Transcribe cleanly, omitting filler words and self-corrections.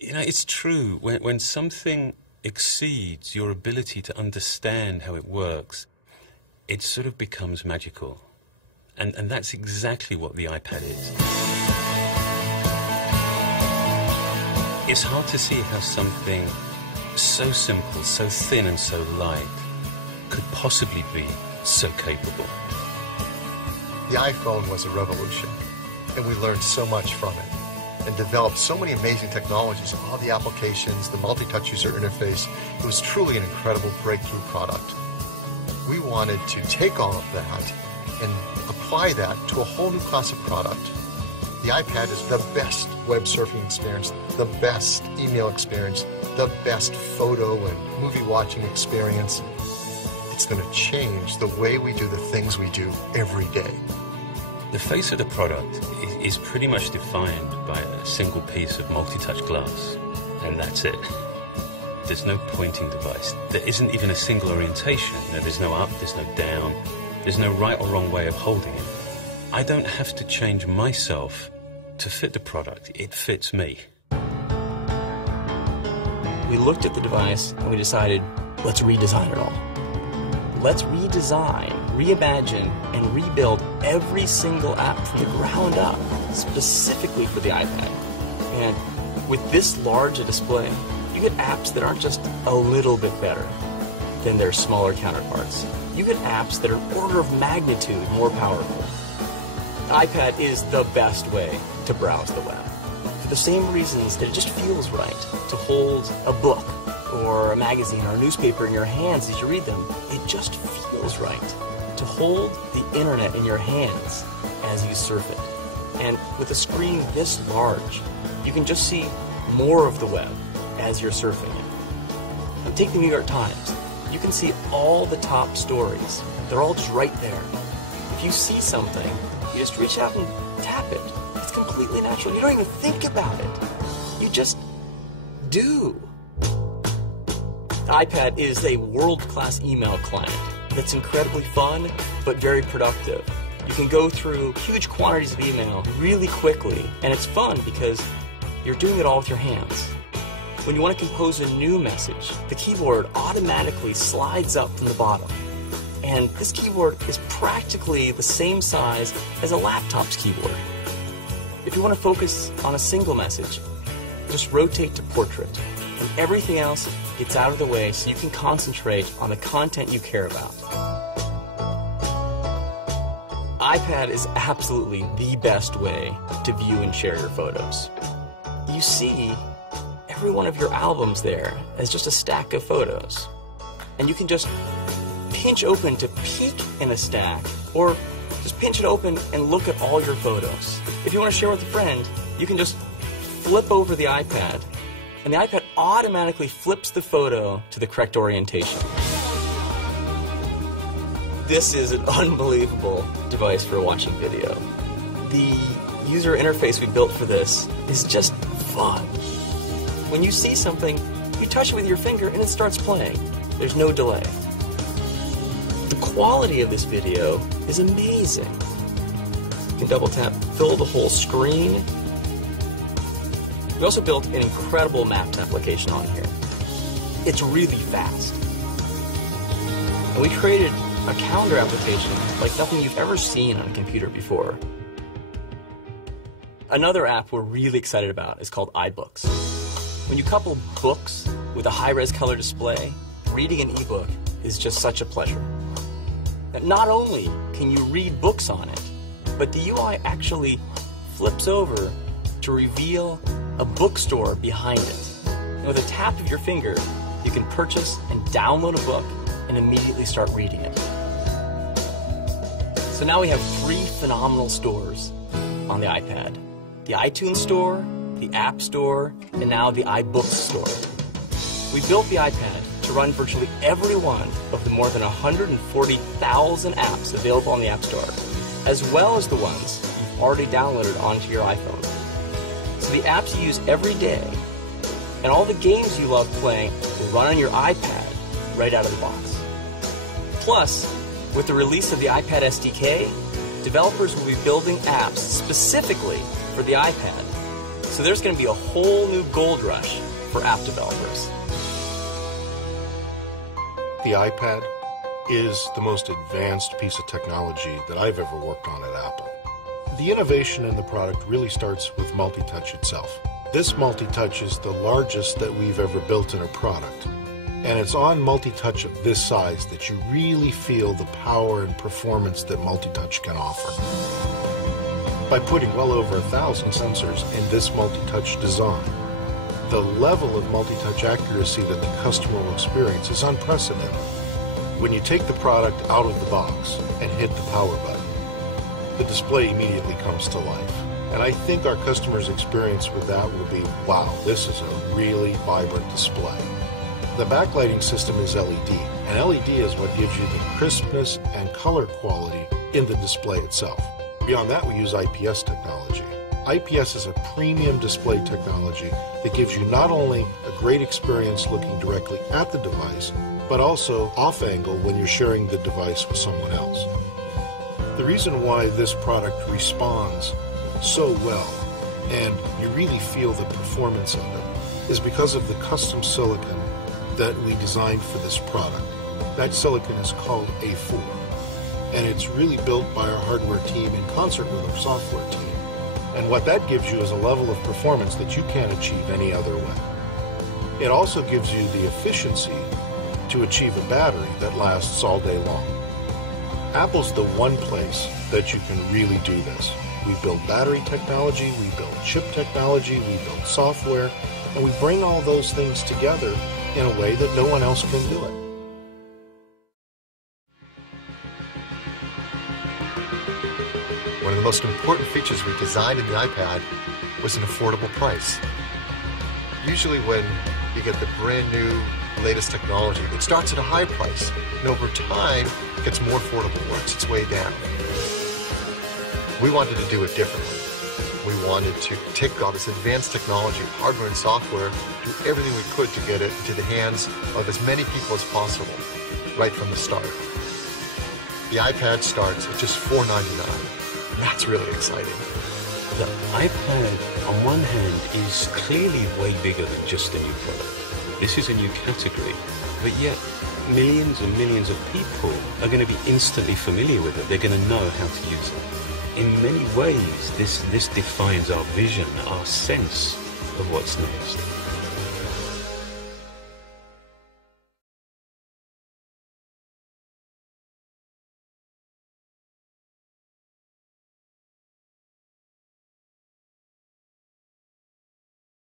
You know, it's true. When something exceeds your ability to understand how it works, it sort of becomes magical. And that's exactly what the iPad is. It's hard to see how something so simple, so thin and so light could possibly be so capable. The iPhone was a revolution, and we learned so much from it and developed so many amazing technologies, all the applications, the multi-touch user interface. It was truly an incredible breakthrough product. We wanted to take all of that and apply that to a whole new class of product. The iPad is the best web surfing experience, the best email experience, the best photo and movie watching experience. It's going to change the way we do the things we do every day. The face of the product is pretty much defined by a single piece of multi-touch glass, and that's it. There's no pointing device. There isn't even a single orientation. There's no up, there's no down, there's no right or wrong way of holding it. I don't have to change myself to fit the product. It fits me. We looked at the device and we decided, let's redesign it all. Let's redesign, reimagine, and rebuild every single app from the ground up, specifically for the iPad. And with this large a display, you get apps that aren't just a little bit better than their smaller counterparts. You get apps that are order of magnitude more powerful. The iPad is the best way to browse the web, for the same reasons that it just feels right to hold a book or a magazine or a newspaper in your hands as you read them. It just feels right to hold the internet in your hands as you surf it. And with a screen this large, you can just see more of the web as you're surfing it. Now, take the New York Times. You can see all the top stories. They're all just right there. If you see something, you just reach out and tap it. It's completely natural. You don't even think about it. You just do. The iPad is a world-class email client that's incredibly fun, but very productive. You can go through huge quantities of email really quickly, and it's fun because you're doing it all with your hands. When you want to compose a new message, the keyboard automatically slides up from the bottom. And this keyboard is practically the same size as a laptop's keyboard. If you want to focus on a single message, just rotate to portrait, and everything else gets out of the way so you can concentrate on the content you care about. iPad is absolutely the best way to view and share your photos. You see every one of your albums there as just a stack of photos. And you can just pinch open to peek in a stack, or just pinch it open and look at all your photos. If you want to share with a friend, you can just flip over the iPad, and the iPad automatically flips the photo to the correct orientation. This is an unbelievable device for watching video. The user interface we built for this is just fun. When you see something, you touch it with your finger and it starts playing. There's no delay. The quality of this video is amazing. You can double tap, fill the whole screen. We also built an incredible maps application on here. It's really fast. And we created a calendar application like nothing you've ever seen on a computer before. Another app we're really excited about is called iBooks. When you couple books with a high-res color display, reading an ebook is just such a pleasure. And not only can you read books on it, but the UI actually flips over to reveal a bookstore behind it. And with a tap of your finger, you can purchase and download a book and immediately start reading it. So now we have 3 phenomenal stores on the iPad. The iTunes Store, the App Store, and now the iBooks Store. We built the iPad to run virtually every one of the more than 140,000 apps available on the App Store, as well as the ones you've already downloaded onto your iPhone. So the apps you use every day and all the games you love playing will run on your iPad right out of the box. Plus, with the release of the iPad SDK, developers will be building apps specifically for the iPad, So there's going to be a whole new gold rush for app developers. The iPad is the most advanced piece of technology that I've ever worked on at Apple. The innovation in the product really starts with multi-touch itself. This multi-touch is the largest that we've ever built in a product. And it's on multi-touch of this size that you really feel the power and performance that multi-touch can offer. By putting well over 1,000 sensors in this multi-touch design, the level of multi-touch accuracy that the customer will experience is unprecedented. When you take the product out of the box and hit the power button, the display immediately comes to life. And I think our customers' experience with that will be, wow, this is a really vibrant display. The backlighting system is LED, and LED is what gives you the crispness and color quality in the display itself. Beyond that, we use IPS technology. IPS is a premium display technology that gives you not only a great experience looking directly at the device, but also off-angle when you're sharing the device with someone else. The reason why this product responds so well, and you really feel the performance of it, is because of the custom silicon that we designed for this product. That silicon is called A4, and it's really built by our hardware team in concert with our software team. And what that gives you is a level of performance that you can't achieve any other way. It also gives you the efficiency to achieve a battery that lasts all day long. Apple's the one place that you can really do this. We build battery technology, we build chip technology, we build software, and we bring all those things together in a way that no one else can do it. One of the most important features we designed in the iPad was an affordable price. Usually when you get the brand new, latest technology, it starts at a high price, and over time, it gets more affordable, works its way down. We wanted to do it differently. We wanted to take all this advanced technology, hardware and software, do everything we could to get it into the hands of as many people as possible, right from the start. The iPad starts at just $4.99. That's really exciting. The iPad, on one hand, is clearly way bigger than just a new product. This is a new category, but yet millions and millions of people are going to be instantly familiar with it. They're going to know how to use it. In many ways, this defines our vision, our sense of what's next.